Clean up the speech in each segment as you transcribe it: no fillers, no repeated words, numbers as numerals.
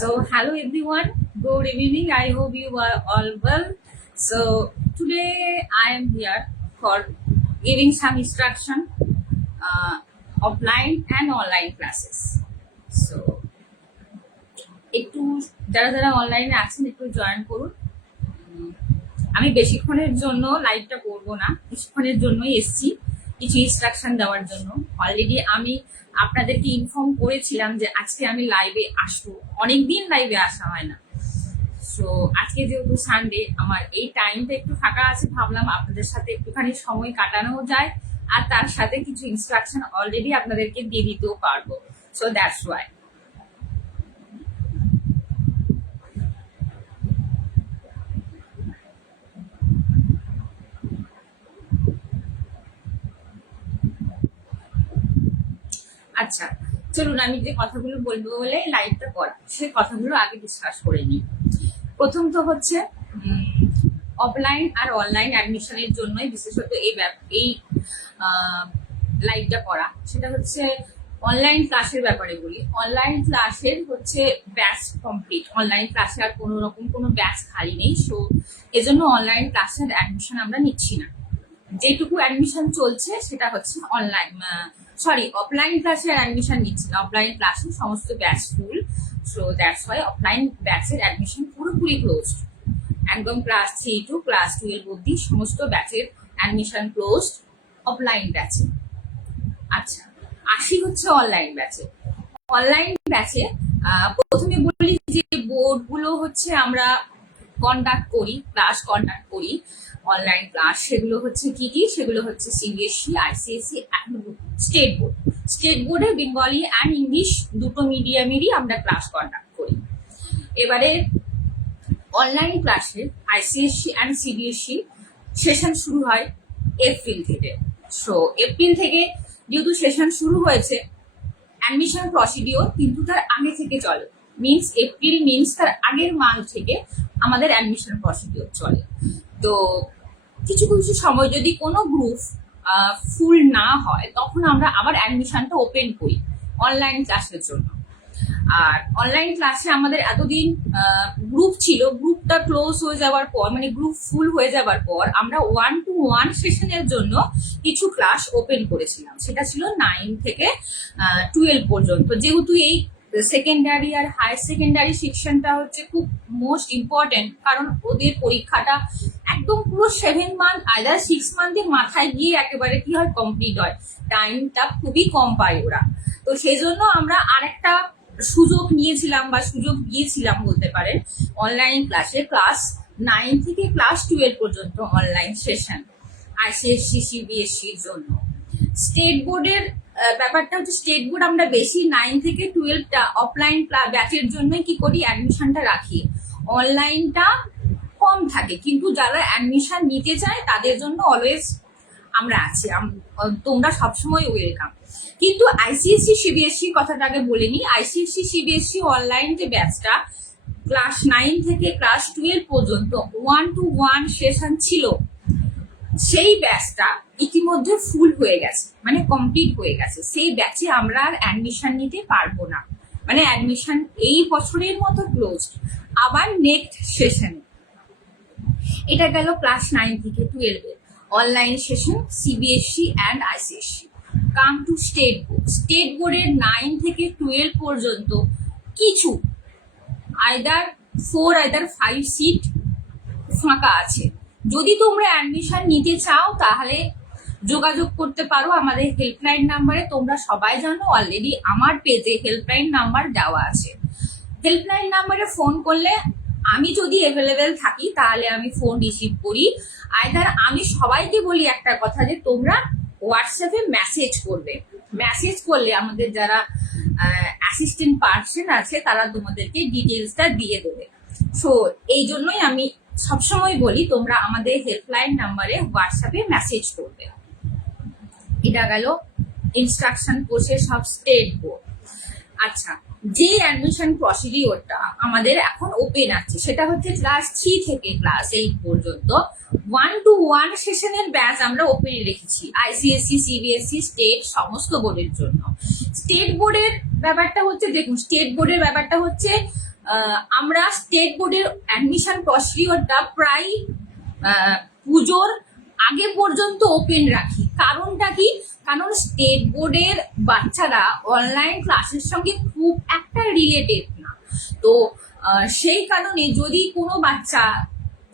So, hello everyone, good evening. I hope you are all well. So, today I am here for giving some instruction offline and online classes. So, একটু যারা অনলাইনে আছেন একটু join করুন। আমি বেশিক্ষণের জন্য লাইভটা করব না, কিছুক্ষণের জন্যই এসছি কিছু ইনস্ট্রাকশন দেওয়ার জন্য। অলরেডি আমি আপনাদেরকে ইনফর্ম করেছিলাম যে আজকে আমি লাইভে আসবো, অনেকদিন লাইভে আসা হয় না। সো আজকে যেহেতু সানডে, আমার এই টাইমটা একটু ফাঁকা আছে, ভাবলাম আপনাদের সাথে একটুখানি সময় কাটানো যায় আর তার সাথে কিছু ইনস্ট্রাকশন অলরেডি আপনাদেরকে দিয়ে দিতেও পারবো। So that's Y. আচ্ছা, চলুন আমি যে কথাগুলো বলবো বলে লাইভটা করা, সে কথাগুলো আগে ডিসকাস করে নিই। প্রথম তো হচ্ছে অফলাইন আর অনলাইন অ্যাডমিশনের জন্যই বিশেষত এই লাইভটা করা। সেটা হচ্ছে অনলাইন ক্লাসের ব্যাপারে বলি। অনলাইন ক্লাসের হচ্ছে ব্যাচ কমপ্লিট, অনলাইন ক্লাসে আর কোনো রকম কোনো ব্যাচ খালি নেই। সো এজন্য অনলাইন ক্লাসের অ্যাডমিশন আমরা নিচ্ছি না। যেটুকু অ্যাডমিশন চলছে সেটা হচ্ছে অফলাইন ক্লাসের অ্যাডমিশন নিচ্ছি না। অফলাইন ক্লাসে সমস্ত batch full. So that's Y offline ব্যাচের অ্যাডমিশন পুরোপুরি ক্লোজড। একদম ক্লাস 3 টু ক্লাস 12 অবধি সমস্ত ব্যাচের অ্যাডমিশন ক্লোজড অফলাইন ব্যাচে। আচ্ছা, আসি হচ্ছে অনলাইন ব্যাচে। অনলাইন ব্যাচে প্রথমে বলি যে বোর্ডগুলো হচ্ছে আমরা কন্ডাক্ট করি, ক্লাস কন্ডাক্ট করি অনলাইন ক্লাস। সেগুলো হচ্ছে কি কি? সেগুলো হচ্ছে CBSE, ICSE, state board. State বোর্ডে বেঙ্গলি অ্যান্ড ইংলিশ দুটো মিডিয়ামেরই আমরা ক্লাস কন্ডাক্ট করি। এবারে অনলাইন ক্লাসে আইসিএসসি অ্যান্ড সিবিএসসি সেশন শুরু হয় এপ্রিল থেকে। সো এপ্রিল থেকে যেহেতু সেশন শুরু হয়েছে, অ্যাডমিশন প্রসিডিওর কিন্তু তার আগে থেকে চলে। মিনস এপ্রিল মিনস তার আগের মান্থ থেকে আমাদের অ্যাডমিশন প্রসিডিওর চলে। তো কিছু কিছু সময় যদি কোনো গ্রুপ ফুল না হয় তখন আমরা আবার অ্যাডমিশনটা ওপেন করি অনলাইন ক্লাসের জন্য। আর অনলাইন ক্লাসে আমাদের এতদিন গ্রুপ ছিল, গ্রুপটা ক্লোজ হয়ে যাওয়ার পর, মানে গ্রুপ ফুল হয়ে যাওয়ার পর আমরা 1-to-1 সেশনের জন্য কিছু ক্লাস ওপেন করেছিলাম। সেটা ছিল 9 থেকে 12 পর্যন্ত। যেহেতু এই সেকেন্ডারি আর হায়ার সেকেন্ডারি সেকশনটা হচ্ছে খুব মোস্ট ইম্পর্টেন্ট, কারণ ওদের পরীক্ষাটা একদম পুরো 7 মান্থ আইদার 6 মান্থের মাথায় গিয়ে একেবারে কি হয় কমপ্লিট হয়। টাইমটা খুবই কম পায় ওরা। তো সেই জন্য আমরা আরেকটা সুযোগ নিয়েছিলাম বা সুযোগ দিয়েছিলাম বলতে পারেন অনলাইন ক্লাসে। ক্লাস 9 থেকে ক্লাস 12 পর্যন্ত অনলাইন সেশন আইসিএসসি সিবিএসসির জন্য। স্টেট বোর্ডের ব্যাপারটা হচ্ছে, স্টেট বোর্ড আমরা বেশি 9 থেকে 12টা অফলাইন ব্যাচের জন্য কি করি, অ্যাডমিশনটা রাখি। অনলাইনটা কম থাকে, কিন্তু যারা অ্যাডমিশন নিতে চায় তাদের জন্য অলওয়েজ আমরা আছি, তোমরা সবসময় ওয়েলকাম। কিন্তু আইসিএসসি সিবিএসসি কথাটা আগে বলে নিই। আইসিএসসি সিবিএসসি অনলাইন যে ব্যাচটা ক্লাস 9 থেকে ক্লাস 12 পর্যন্ত 1-to-1 সেশন ছিল, সেই ব্যাচটা ইতিমধ্যে ফুল হয়ে গেছে, মানে কমপ্লিট হয়ে গেছে। সেই ব্যাচে আমরা আর অ্যাডমিশন নিতে পারবো না, মানে অ্যাডমিশন এই বছরের মতো ক্লোজ। আবার নেক্সট সেশনে, এটা গেল ক্লাস 9 থেকে 12 এর online session CBSE and ICSE. Come to state board. State বোর্ডের 9 থেকে 12 পর্যন্ত কিছু আইদার 5 সিট ফাঁকা আছে। যদি তোমরা অ্যাডমিশন নিতে চাও তাহলে যোগাযোগ করতে পারো আমাদের হেল্পলাইন নাম্বারে। তোমরা সবাই জানো অলরেডি আমার পেজে হেল্পলাইন নাম্বার দেওয়া আছে। হেল্পলাইন নাম্বারে ফোন করলে আমি যদি অ্যাভেলেবেল থাকি তাহলে আমি ফোন রিসিভ করি। আইদার আমি সবাইকে বলি একটা কথা যে তোমরা হোয়াটসঅ্যাপে মেসেজ করবে। মেসেজ করলে আমাদের যারা অ্যাসিস্ট্যান্ট পার্সন আছে তারা তোমাদেরকে ডিটেলসটা দিয়ে দেবে। সো এই জন্যই আমি সবসময় বলি তোমরা আমাদের হেল্পলাইন নাম্বারে হোয়াটসঅ্যাপে মেসেজ করবে। এটা গেল instruction process of state board. আচ্ছা, যে অ্যাডমিশন প্রসিডিওরটা আমাদের এখন ওপেন আছে সেটা হচ্ছে ক্লাস 3 থেকে ক্লাস 8 পর্যন্ত 1-to-1 সেশনের ব্যাচ আমরা ওপেনে রেখেছি আইসিএসসি সিবিএসসি স্টেট সমস্ত বোর্ডের জন্য। স্টেট বোর্ডের ব্যাপারটা হচ্ছে, দেখুন স্টেট বোর্ডের ব্যাপারটা হচ্ছে আমরা স্টেট বোর্ডের অ্যাডমিশন প্রসিডিওরটা প্রায় পুজোর আগে পর্যন্ত ওপেন রাখি। কারণটা কি? কারণ স্টেট বোর্ডের বাচ্চারা অনলাইন ক্লাসের সঙ্গে খুব একটা রিলেটেড না। তো সেই কারণে যদি কোনো বাচ্চা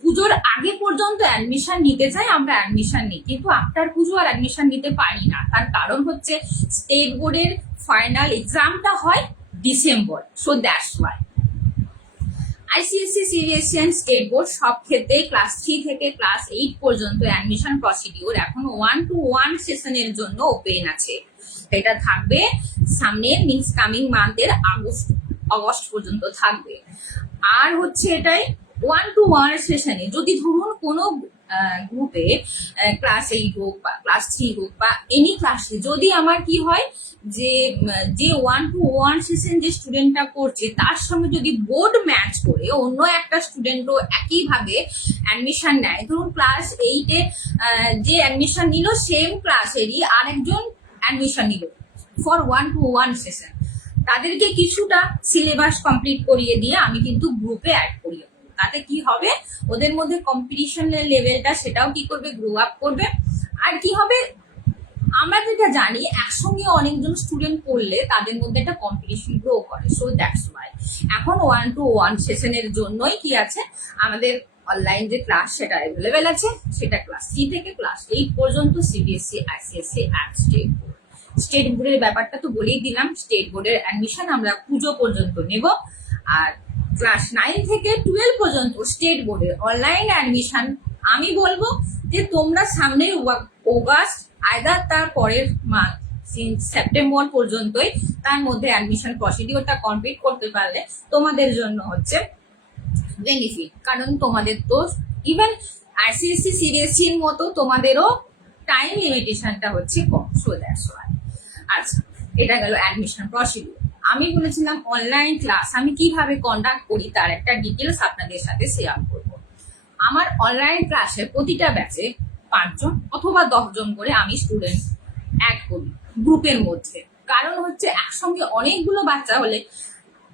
পুজোর আগে পর্যন্ত অ্যাডমিশন নিতে চাই, আমরা অ্যাডমিশন নিই, কিন্তু আফটার পুজো আর অ্যাডমিশন নিতে পারি না। তার কারণ হচ্ছে স্টেট বোর্ডের ফাইনাল এক্সামটা হয় December, so that's why. ICSE, CBSE and state board সব ক্ষেত্রে ক্লাস 3 থেকে ক্লাস 8 পর্যন্ত অ্যাডমিশন প্রসিডিওর এখন 1-to-1 সেশনের জন্য ওপেন আছে। এটা থাকবে সামনের মিনস কামিং মান্থের আগস্ট পর্যন্ত থাকবে। আর হচ্ছে এটাই 1-to-1 সেশনে যদি ধরুন কোনো গ্রুপে ক্লাস 8 হোক বা ক্লাস 3 হোক বা এনি ক্লাসে যদি আমার কি হয় যে 1-to-1 সেশন যে স্টুডেন্টটা করছে তার সঙ্গে যদি বোর্ড ম্যাচ করে অন্য একটা স্টুডেন্টও একইভাবে অ্যাডমিশন নেয়, ধরুন ক্লাস 8-এ যে অ্যাডমিশন নিল সেম ক্লাসেরই আরেকজন অ্যাডমিশন নিল ফর 1-to-1 সেশন, তাদেরকে কিছুটা সিলেবাস কমপ্লিট করিয়ে দিয়ে আমি কিন্তু গ্রুপে অ্যাড করিয়ে দেবো। তাতে কি হবে, ওদের মধ্যে কম্পিটিশনের লেভেলটা সেটাও কি করবে, গ্রো আপ করবে। আর কি হবে, আমরা যেটা জানি একসঙ্গে অনেকজন স্টুডেন্ট পড়লে তাদের মধ্যে একটা কম্পিটিশন গ্রো করে, সো দ্যাটস ওয়াই এখন 1-to-1 সেশনের জন্যই কি আছে আমাদের অনলাইন যে ক্লাস সেটা অ্যাভেলেবেল আছে। সেটা ক্লাস 3 থেকে ক্লাস 8 পর্যন্ত সিবিএসসি, আইসিএসসি আর স্টেট বোর্ড। স্টেট বোর্ডের ব্যাপারটা তো বলেই দিলাম, স্টেট বোর্ডের অ্যাডমিশন আমরা পুজো পর্যন্ত নেব। আর ক্লাস 9 থেকে 12 পর্যন্ত স্টেট বোর্ডের অনলাইন অ্যাডমিশন আমি বলবো যে তোমরা সামনের অগাস্ট আইদার তার পরের মান্থ সেপ্টেম্বর পর্যন্তই তার মধ্যে অ্যাডমিশন প্রসিডিওরটা কমপ্লিট করতে পারলে তোমাদের জন্য হচ্ছে বেনিফিট। কারণ তোমাদের তো ইভেন আইসিএসসি, সিবিএসসি এর মতো তোমাদেরও টাইম লিমিটেশনটা হচ্ছে কম, সো দ্যাটস ওয়াই। আচ্ছা, এটা গেল অ্যাডমিশন প্রসিডিওর। আমি বলেছিলাম অনলাইন ক্লাস আমি কিভাবে কন্ডাক্ট করি তার একটা ডিটেলস আপনাদের সাথে শেয়ার করব। আমার অনলাইন ক্লাসে প্রতিটা ব্যাচে 5 জন অথবা 10 জন করে আমি স্টুডেন্ট অ্যাড করি গ্রুপের মধ্যে। কারণ হচ্ছে একসঙ্গে অনেকগুলো বাচ্চা হলে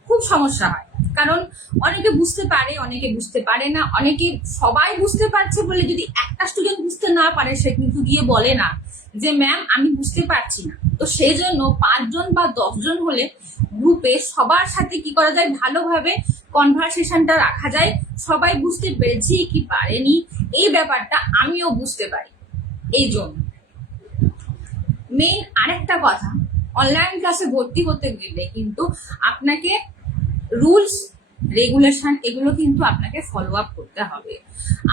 খুব সমস্যা হয়, কারণ অনেকে বুঝতে পারে, অনেকে বুঝতে পারে না। অনেকে সবাই বুঝতে পারছে বলে যদি একটা স্টুডেন্ট বুঝতে না পারে সে কিন্তু গিয়ে বলে না যে ম্যাম আমি বুঝতে পারছি না। তো সেই জন্য 5 জন বা 10 জন হলে গ্রুপে সবার সাথে কি করা যায়, ভালোভাবে কনভারসেশনটা রাখা যায়। সবাই বুঝতে পেরেছি কি পারেনি এই ব্যাপারটা আমিও বুঝতে পারি। এই জন্য মেইন আরেকটা কথা, অনলাইন ক্লাসে ভর্তি হতে গেলে কিন্তু আপনাকে রুলস রেগুলেশন এগুলো কিন্তু আপনাকে ফলো আপ করতে হবে।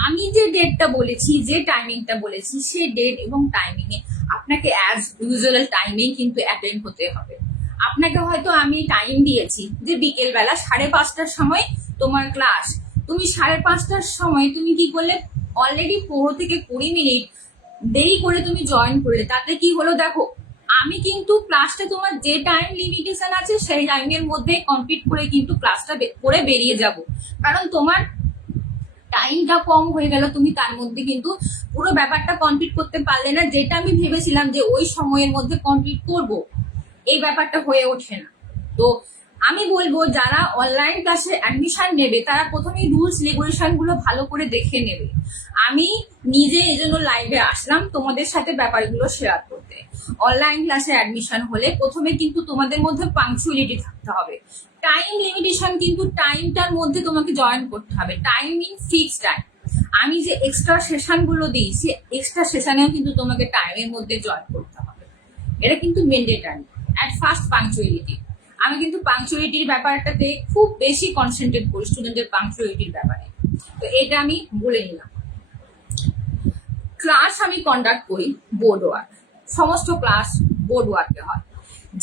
আমি যে ডেটটা বলেছি, যে টাইমিংটা বলেছি, সেই ডেট এবং টাইমিংয়ে আপনাকে অ্যাজ ইউজুয়াল টাইমেই কিন্তু অ্যাটেন্ড হতে হবে। আপনাকে হয়তো আমি টাইম দিয়েছি যে বিকেলবেলা 5:30টার সময় তোমার ক্লাস, তুমি 5:30টার সময় তুমি কি করলে, অলরেডি 15 থেকে 20 মিনিট দেরি করে তুমি জয়েন করলে, তাতে কি হলো দেখো, আমি কিন্তু ক্লাসটা তোমার যে টাইম লিমিটেশন আছে সেই টাইমের মধ্যে কমপ্লিট করে কিন্তু ক্লাসটা করে বেরিয়ে যাব। কারণ তোমার টাইমটা কম হয়ে গেল, তুমি তার মধ্যে কিন্তু পুরো ব্যাপারটা কমপ্লিট করতে পারলে না। যেটা আমি ভেবেছিলাম যে ওই সময়ের মধ্যে কমপ্লিট করব, এই ব্যাপারটা হয়ে ওঠে না। তো আমি বলবো যারা অনলাইন ক্লাসে অ্যাডমিশন নেবে তারা প্রথমেই রুলস রেগুলেশন গুলো ভালো করে দেখে নেবে। আমি নিজে এই জন্য লাইভে আসলাম তোমাদের সাথে ব্যাপারগুলো শেয়ার করতে। অনলাইন ক্লাসে অ্যাডমিশন হলে প্রথমে কিন্তু তোমাদের মধ্যে পাংচুয়ালিটি থাকতে হবে। টাইম লিমিটেশন কিন্তু টাইমটার মধ্যে তোমাকে জয়েন করতে হবে। টাইম মিন ফিক্সড টাইম। আমি যে এক্সট্রা সেশন গুলো দিই সে এক্সট্রা সেশনেও কিন্তু তোমাকে টাইমের মধ্যে জয়েন করতে হবে। এটা কিন্তু ম্যান্ডেটরি। অ্যাট ফার্স্ট পাংচুয়ালিটি, আমি কিন্তু পাংচুয়ালিটির ব্যাপারটাতে খুব বেশি কনসেন্ট্রেট করি, স্টুডেন্টের পাংচুয়ালিটির ব্যাপারে। তো এটা আমি বলে নিলাম। ক্লাস আমি কন্ডাক্ট করি বোর্ড ওয়ার্ক, সমস্ত ক্লাস বোর্ড ওয়ার্কে হয়।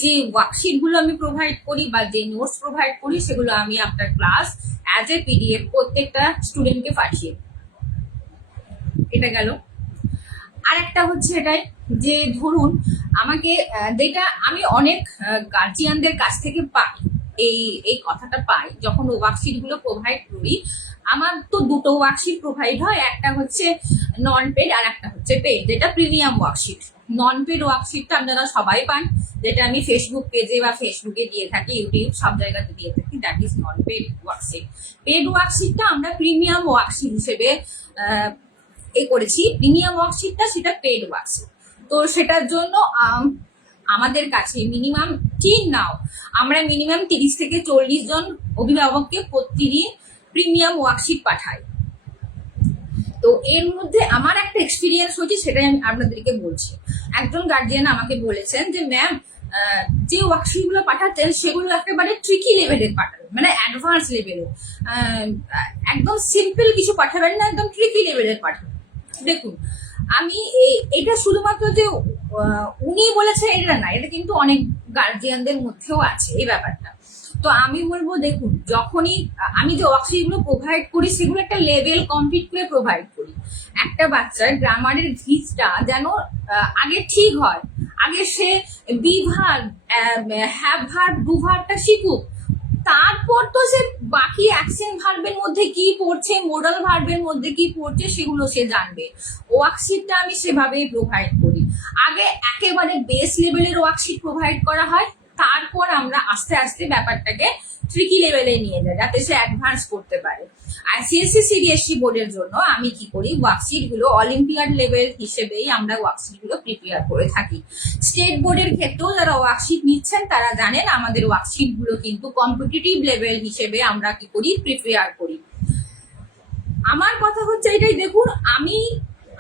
যে ওয়ার্কশিট গুলো আমি প্রোভাইড করি বা যে নোটস প্রোভাইড করি সেগুলো আমি আপনার ক্লাস অ্যাজ এ পিডিএফ প্রত্যেকটা স্টুডেন্টকে পাঠিয়ে। এটা গেল। আর একটা হচ্ছে এটাই যে ধরুন আমাকে, যেটা আমি অনেক গার্জিয়ানদের কাছ থেকে পাই এই এই কথাটা পাই যখন ওয়ার্কশিট গুলো প্রোভাইড করি। আমার তো দুটো ওয়ার্কশিট প্রোভাইড হয়, একটা হচ্ছে নন পেড আর একটা হচ্ছে পেড, যেটা প্রিমিয়াম ওয়ার্কশিট। নন পেড ওয়ার্কশিটটা আপনারা সবাই পান, যেটা আমি ফেসবুক পেজে বা ফেসবুকে দিয়ে থাকি, ইউটিউব সব জায়গাতে দিয়ে থাকি, that is non paid worksheet. Paid ওয়ার্কশিটটা আমরা প্রিমিয়াম ওয়ার্কশিট হিসেবে করেছি। প্রিমিয়াম ওয়ার্কশিটটা সেটা পেড ওয়ার্কশিট। তো সেটার জন্য আমাদের কাছে মিনিমাম নাও আমরা মিনিমাম 30 থেকে 40 জন অভিভাবককে প্রতিদিন প্রিমিয়াম ওয়ার্কশিট পাঠাই। তো এর মধ্যে আমার একটা এক্সপিরিয়েন্স হয়েছে, সেটাই আমি আপনাদেরকে বলছি। একজন গার্জিয়ান আমাকে বলেছেন যে ম্যাম, যে ওয়ার্কশিট গুলো পাঠাতেন সেগুলো একেবারে ট্রিকি লেভেলের পাঠাবেন, মানে অ্যাডভান্স লেভেলের, একদম সিম্পল কিছু পাঠাবেন না, একদম ট্রিকি লেভেলের পাঠাবেন। দেখুন, আমি এটা শুধুমাত্র যে উনি বলেছেন এটা না, এটা কিন্তু অনেক গার্জিয়ানদের মধ্যেও আছে এই ব্যাপারটা। তো আমি বলবো, দেখুন, যখনই আমি যে ওয়ার্কশিট গুলো প্রোভাইড করি সেগুলো একটা লেভেল কমপ্লিট করে প্রোভাইড করি। একটা বাচ্চার গ্রামারের ভিজটা যেন আগে ঠিক হয়, আগে সে be verb, have verb, do ভার্বটা শিখুক, তারপর তো সে বাকি অ্যাকশন ভার্বের মধ্যে কি পড়ছে, মোডাল ভার্বের মধ্যে কি পড়ছে সেগুলো সে জানবে। ওয়ার্কশিটটা আমি সেভাবেই প্রোভাইড করি। আগে একেবারে বেস লেভেলের ওয়ার্কশিট প্রোভাইড করা হয়, তারপর আমরা আস্তে আস্তে ব্যাপারটাকে ট্রিকি লেভেলে নিয়ে যাই যাতে সে অ্যাডভান্স করতে পারে। আইসিএসসি সিবিএসসি বোর্ডের জন্য আমি কি করি, ওয়ার্কশিট গুলো অলিম্পিয়াড লেভেল হিসেবেই আমরা ওয়ার্কশিট গুলো প্রিপেয়ার করে থাকি। স্টেট বোর্ডের ক্ষেত্রেও যারা ওয়ার্কশিট নিচ্ছেন তারা জানেন আমাদের ওয়ার্কশিট গুলো কিন্তু কম্পিটিটিভ লেভেল হিসেবে আমরা কি করি, প্রিপেয়ার করি। আমার কথা হচ্ছে এটাই। দেখুন, আমি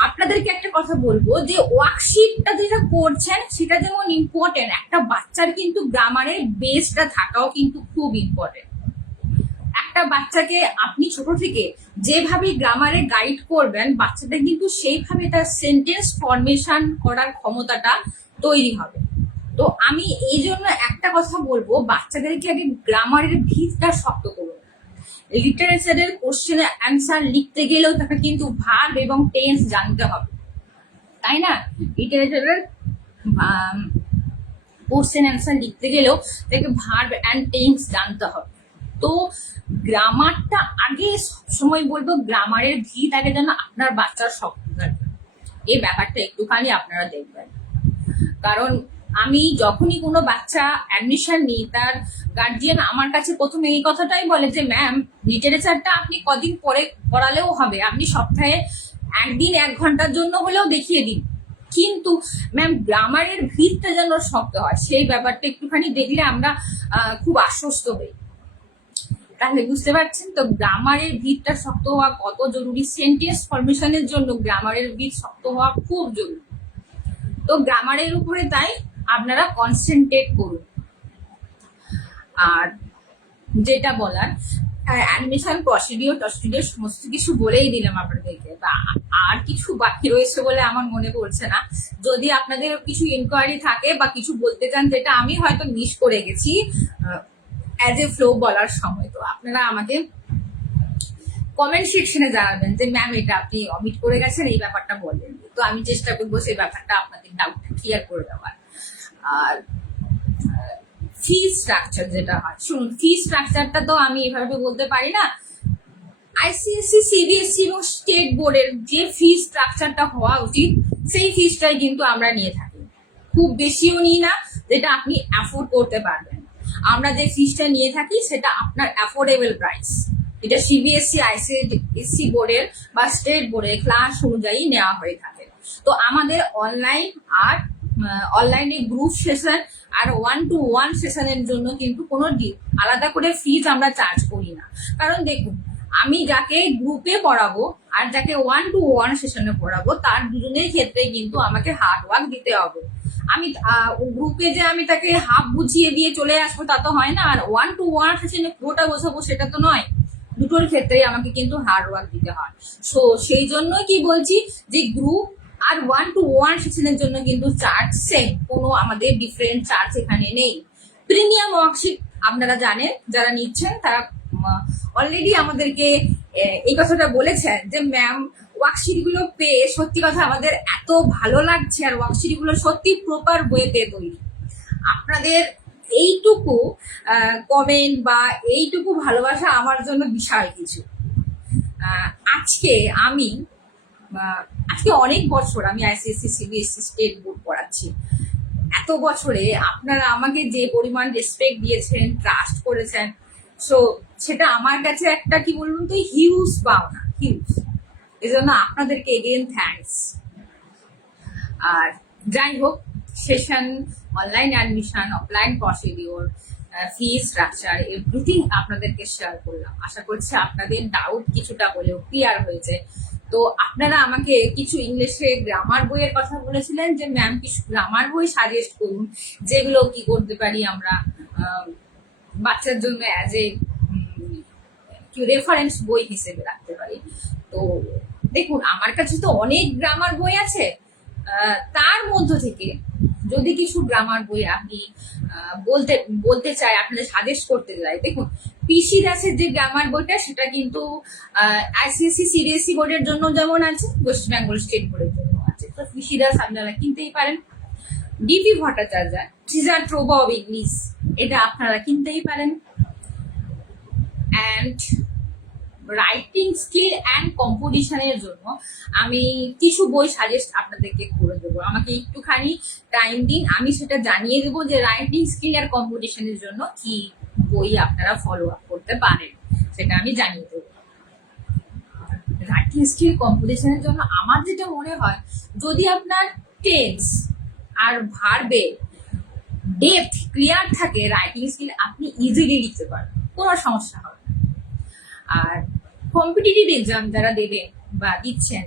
আপনাদেরকে একটা কথা বলবো যে ওয়ার্কশিটটা যেটা করছেন সেটা যেমন ইম্পর্টেন্ট, একটা বাচ্চার কিন্তু গ্রামারের বেসটা থাকাও কিন্তু খুব ইম্পর্টেন্ট। একটা বাচ্চাকে আপনি ছোট থেকে যেভাবে গ্রামারে গাইড করবেন, বাচ্চাটা কিন্তু সেইভাবে তার সেন্টেন্স ফরমেশন করার ক্ষমতাটা তৈরি হবে। তো আমি এই জন্য একটা কথা বলবো, বাচ্চাদেরকে আগে গ্রামারের ভিতটা শক্ত করুন। লিটারেচারের কোশ্চেনের অ্যান্সার লিখতে গেলেও তাকে কিন্তু ভার্ব এবং টেন্স জানতে হবে, তাই না? লিটারেচারের কোশ্চেন অ্যান্সার লিখতে গেলেও তাকে ভার্ব অ্যান্ড টেন্স জানতে হবে। তো গ্রামারটা আগে, সবসময় বলবো গ্রামারের ভিত আগে যেন আপনার বাচ্চার শক্ত থাকে, এই ব্যাপারটা একটুখানি আপনারা দেখবেন। কারণ আমি যখনই কোনো বাচ্চা অ্যাডমিশন নিই, তার গার্জিয়ান আমার কাছে প্রথমে এই কথাটাই বলে যে ম্যাম, লিটারেচারটা আপনি কদিন পরে পড়ালেও হবে, আপনি সপ্তাহে একদিন 1 ঘন্টার জন্য হলেও দেখিয়ে দিন, কিন্তু ম্যাম গ্রামারের ভিতটা যেন শক্ত হয়, সেই ব্যাপারটা একটুখানি দেখলে আমরা খুব আশ্বস্ত হই। তাহলে বুঝতে পারছেন তো গ্রামারের ভিতটা শক্ত হওয়া কত জরুরি। সেন্টেন্স ফরমেশনের জন্য গ্রামারের ভিত শক্ত হওয়া খুব জরুরি। তো গ্রামারের উপরে তাই আপনারা কনসেন্ট্রেট করুন। আর যেটা বলার, অ্যাডমিশন প্রসিডিওর সমস্ত কিছু বলেই দিলাম আপনাদেরকে, আর কিছু বাকি রয়েছে বলে আমার মনে পড়ছে না। যদি আপনাদের কিছু ইনকোয়ারি থাকে বা কিছু বলতে চান যেটা আমি হয়তো মিস করে গেছি অ্যাজ এ ফ্লো বলার সময়, তো আপনারা আমাকে কমেন্ট সেকশনে জানাবেন যে ম্যাম এটা আপনি অমিট করে গেছেন, এই ব্যাপারটা বললেন। তো আমি চেষ্টা করবো সেই ব্যাপারটা আপনাদের ডাউটটা ক্লিয়ার করে দেওয়ার। আর ফি স্ট্রাকচার যেটা হয়, শুনুন, ফি স্ট্রাকচারটা তো আমি এভাবে বলতে পারি না। আইসিএসসি, সিবিএসসি এবং স্টেট বোর্ডের যে ফি স্ট্রাকচারটা হওয়া উচিত সেই ফিসটাই কিন্তু আমরা নিয়ে থাকি। খুব বেশিও নিই না, যেটা আপনি অ্যাফোর্ড করতে পারবেন। আমরা যে ফিসটা নিয়ে থাকি সেটা আপনার অ্যাফোর্ডেবল প্রাইস। এটা সিবিএসসি, আইসিএসসি বোর্ডের বা স্টেট বোর্ডের ক্লাস অনুযায়ী নেওয়া হয়ে থাকে। তো আমাদের অনলাইনে গ্রুপ সেশন আর 1-to-1 সেশনের জন্য কিন্তু কোনো আলাদা করে ফিজ আমরা চার্জ করি না। কারণ দেখুন, আমি যাকে গ্রুপে পড়াবো আর যাকে 1-to-1 সেশনে পড়াবো, তার দুজনের ক্ষেত্রে কিন্তু আমাকে হার্ড ওয়ার্ক দিতে হবে। আমি গ্রুপে যে আমি তাকে হাফ বুঝিয়ে দিয়ে চলে আসবো তা তো হয় না, আর 1-to-1 সেশনে পুরোটা বোঝাবো সেটা তো নয়। দুটোর ক্ষেত্রেই আমাকে কিন্তু হার্ড ওয়ার্ক দিতে হয়। সো সেই জন্যই কি বলছি যে গ্রুপ আর 1-to-1 সেশনের জন্য কিন্তু চার্জ সেম, কোনো আমাদের ডিফারেন্ট চার্জ এখানে নেই। প্রিমিয়াম ওয়ার্কশিট আপনারা জানেন, যারা নিচ্ছেন তারা অলরেডি আমাদেরকে এই কথাটা বলেছেন যে ম্যাম ওয়ার্কশিট গুলো পেয়ে সত্যি কথা আমাদের এত ভালো লাগছে, আর ওয়ার্কশিট গুলো সত্যি প্রপার ওয়েতে তৈরি। আপনাদের এইটুকু কমেন্ট বা এইটুকু ভালোবাসা আমার জন্য বিশাল কিছু। আহ, আজকে আমি আজকে অনেক বছর আমি আইসিএসসি সিবিএসসি স্টেট বোর্ড পড়াচ্ছি। এত বছরে আপনারা আমাকে যে পরিমাণ রেসপেক্ট দিয়েছেন, ট্রাস্ট করেছেন, সো সেটা আমার কাছে একটা কি বলুন তো হিউজ পাওনা, হিউজ। এজন্য আপনাদেরকে এগেন থ্যাঙ্কস। আর যাই হোক, session, online admission, offline procedure, fee structure, everything আপনাদেরকে শেয়ার করলাম। আশা করছি আপনাদের ডাউট কিছুটা হলেও ক্লিয়ার হয়েছে। তো আপনারা আমাকে কিছু ইংলিশে গ্রামার বইয়ের কথা বলেছিলেন যে ম্যাম কিছু গ্রামার বই সাজেস্ট করুন, যেগুলো কি করতে পারি আমরা বাচ্চার জন্য অ্যাজ এ রেফারেন্স বই হিসেবে রাখতে পারি। তো দেখুন, আমার কাছে তো অনেক গ্রামার বই আছে, তার মধ্য থেকে যদি কিছু গ্রামার বই আপনি বলতে চাই, আপনাদের সাজেস্ট করতে চাই, দেখুন পিসি দাসের যে গ্রামার বইটা সেটা কিন্তু আইসিএসসি সিবিএসসি বোর্ডের জন্য যেমন আছে, ওয়েস্ট বেঙ্গল স্টেট বোর্ডের জন্য আছে। তো পিসি দাস আপনারা কিনতেই পারেন। DP Bhattacharya treasure trove of English, এটা আপনারা কিনতেই পারেন। অ্যান্ড রাইটিং স্কিল অ্যান্ড কম্পোজিশনের জন্য আমি কিছু বই সাজেস্ট আপনাদেরকে করে দেবো। আমাকে একটুখানি টাইম দিন, আমি সেটা জানিয়ে দেবো যে রাইটিং স্কিল আর কম্পোজিশনের জন্য কি বই আপনারা ফলো আপ করতে পারেন, সেটা আমি জানিয়ে দেবো। রাইটিং স্কিল কম্পোজিশনের জন্য আমার যেটা মনে হয়, যদি আপনার টেন্স আর ভার্বে ডেপথ ক্লিয়ার থাকে, রাইটিং স্কিল আপনি ইজিলি লিখতে পারেন, কোনো সমস্যা হবে না। আর কম্পিটিটিভ এক্সাম যারা দেবেন বা দিচ্ছেন,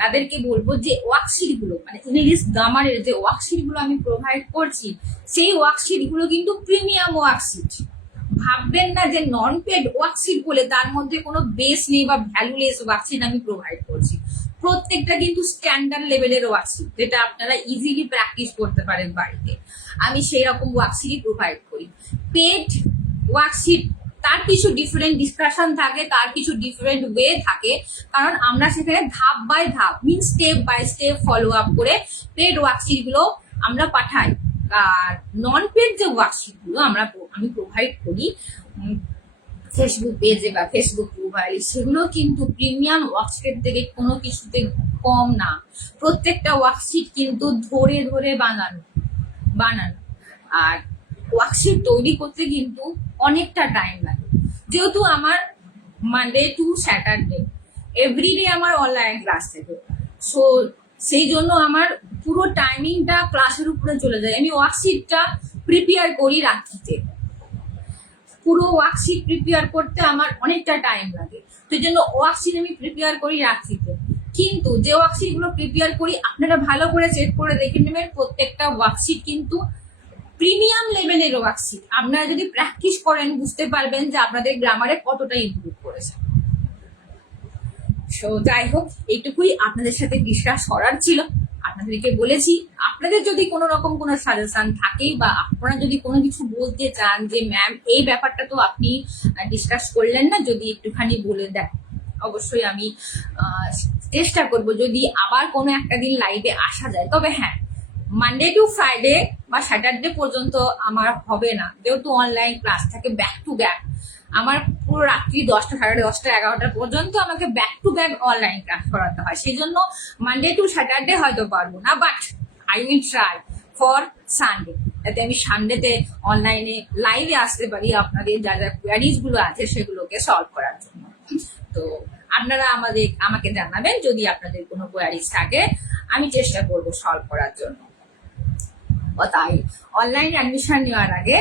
তাদেরকে বলবো যে ওয়ার্কশিট গুলো, মানে ইংলিশ গ্রামারের যে ওয়ার্কশিট গুলো আমি প্রোভাইড করছি, সেই ওয়ার্কশিট গুলো কিন্তু প্রিমিয়াম ওয়ার্কশিট। ভাববেন না যে নন পেড ওয়ার্কশিট বলে তার মধ্যে কোনো বেস নেই বা ভ্যালুলেস ওয়ার্কশিট আমি প্রোভাইড করছি। প্রত্যেকটা কিন্তু স্ট্যান্ডার্ড লেভেলের ওয়ার্কশিট, যেটা আপনারা ইজিলি প্র্যাকটিস করতে পারেন বাড়িতে। আমি সেই রকম ওয়ার্কশিটই প্রোভাইড করি। পেড ওয়ার্কশিট তার কিছু ডিফারেন্ট ডিসকাশন থাকে, তার কিছু ডিফারেন্ট ওয়ে থাকে, কারণ আমরা সেখানে ধাপ বাই ধাপ step by step follow up করে পেড ওয়ার্কশিট গুলো আমরা পাঠাই। আর নন পেড যে ওয়ার্কশিট গুলো আমি প্রোভাইড করি ফেসবুক পেজে বা ফেসবুক প্রোফাইলে, সেগুলো কিন্তু প্রিমিয়াম ওয়ার্কশিটের থেকে কোনো কিছুতে কম না। প্রত্যেকটা ওয়ার্কশিট কিন্তু ধরে ধরে বানানো। আর ওয়ার্কশিট তৈরি করতে কিন্তু অনেকটা টাইম লাগে, যেহেতু আমার মানডে টু স্যাটারডে এভরিডে আমার অনলাইন ক্লাস থাকে। সো সেই জন্য আমার পুরো টাইমিংটা ক্লাসের উপরে চলে যায়। আমি ওয়ার্কশিটটা প্রিপেয়ার করি রাত্রিতে, পুরো ওয়ার্কশিট প্রিপেয়ার করতে আমার অনেকটা টাইম লাগে। সেই জন্য ওয়ার্কশিট আমি প্রিপেয়ার করি রাত্রিতে। কিন্তু যে ওয়ার্কশিট গুলো প্রিপেয়ার করি, আপনারা ভালো করে চেক করে দেখে নেবেন, প্রত্যেকটা ওয়ার্কশিট কিন্তু প্রিমিয়াম লেভেলের ওয়ার্কশিট। আপনারা যদি প্র্যাকটিস করেন বুঝতে পারবেন যে আপনাদের গ্রামারে কতটা ইমপ্রুভ করেছে। সো যাই হোক, এইটুকুই আপনাদের সাথে ডিসকাস করার ছিল। আপনাদেরকে বলেছি, আপনাদের যদি কোনো রকম কোনো সাজেশন থাকে বা আপনারা যদি কোনো কিছু বলতে চান যে ম্যাম এই ব্যাপারটা তো আপনি ডিসকাস করলেন না, যদি একটুখানি বলে দেন, অবশ্যই আমি চেষ্টা করব যদি আবার কোনো একটা দিন লাইভে আসা যায়। তবে হ্যাঁ, মানডে টু ফ্রাইডে বা স্যাটারডে পর্যন্ত আমার হবে না, যেহেতু অনলাইন ক্লাস থাকে ব্যাক টু ব্যাক। আমার পুরো রাত্রি 10টা, 10:30, 11টা পর্যন্ত আমাকে back to back online class করাতে হয়। সেই জন্য মানডে টু স্যাটারডে হয়তো পারবো না, but I will try for Sunday, যাতে আমি সানডেতে অনলাইনে লাইভে আসতে পারি আপনাদের যা যা কোয়ারিজ গুলো আছে সেগুলোকে সলভ করার জন্য। তো আপনারা আমাকে জানাবেন যদি আপনাদের কোনো কোয়ারিজ থাকে, আমি চেষ্টা করব সলভ করার জন্য। তাই অনলাইন অ্যাডমিশন নেওয়ার আগে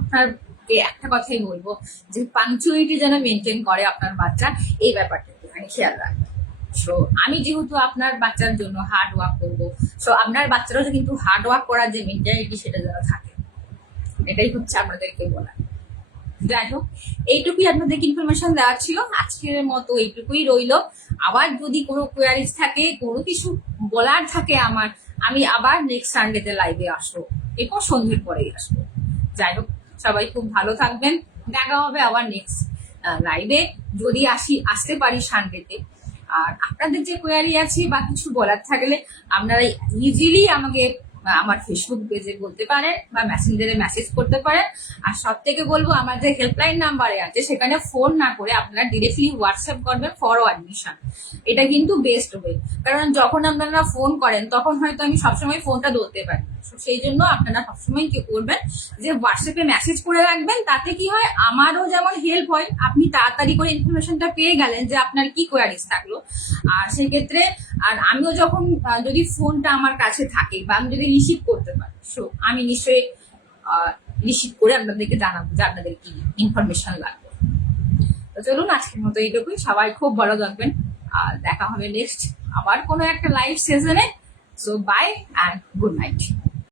আপনারকে একটা কথাই বলবো যে পাংচুয়ালিটি যেন মেনটেন করে আপনার বাচ্চা, এই ব্যাপারটা একটুখানি খেয়াল রাখবেন। সো আমি যেহেতু আপনার বাচ্চার জন্য হার্ড ওয়ার্ক করবো, সো আপনার বাচ্চারাও কিন্তু হার্ড ওয়ার্ক করার যে মেন্টালিটি সেটা যেন থাকে, এটাই হচ্ছে আপনাদেরকে বলা। যাই হোক, এইটুকুই আপনাদেরকে ইনফরমেশন দেওয়ার ছিল। আজকের মতো এইটুকুই রইলো। আবার যদি কোনো কোয়ারিজ থাকে, কোনো কিছু বলার থাকে আমার, আমি আবার নেক্সট সানডেতে লাইভে আসবো, এরপর সন্ধ্যের পরেই আসবো। যাই হোক, সবাই খুব ভালো থাকবেন। দেখা হবে আবার নেক্সট লাইভে, যদি আসতে পারি সানডেতে। আর আপনাদের যে কোয়ারি আছে বা কিছু বলার থাকলে আপনারা ইজিলি আমাকে আমার ফেসবুক পেজে বলতে পারেন বা মেসেঞ্জারে মেসেজ করতে পারেন। আর সব থেকে বলবো আমার যে হেল্পলাইন নাম্বারে আছে সেখানে ফোন না করে আপনারা ডিরেক্টলি হোয়াটসঅ্যাপ করবেন ফর অ্যাডমিশন। এটা কিন্তু বেস্ট ওয়ে, কারণ যখন আপনারা ফোন করেন তখন হয়তো আমি সবসময় ফোনটা ধরতে পারি। সেই জন্য আপনারা সবসময় কি করবেন যে হোয়াটসঅ্যাপে মেসেজ করে রাখবেন। তাতে কি হয়, আমারও যেমন হেল্প হয়, আপনি তাড়াতাড়ি করে ইনফরমেশনটা পেয়ে গেলেন যে আপনার কি কোয়ারিজ থাকলো। আর সেক্ষেত্রে আর আমিও যখন যদি ফোনটা আমার কাছে থাকে বা আমি যদি রিসিভ করতে পারি, সো আমি নিশ্চয়ই রিসিভ করে আপনাদেরকে জানাবো যে আপনাদের কি ইনফরমেশন লাগবে। তো চলুন আজকের মতো এইটুকুই। সবাই খুব ভালো থাকবেন, আর দেখা হবে নেক্সট আবার কোনো একটা লাইভ সেশনে। So bye and good night.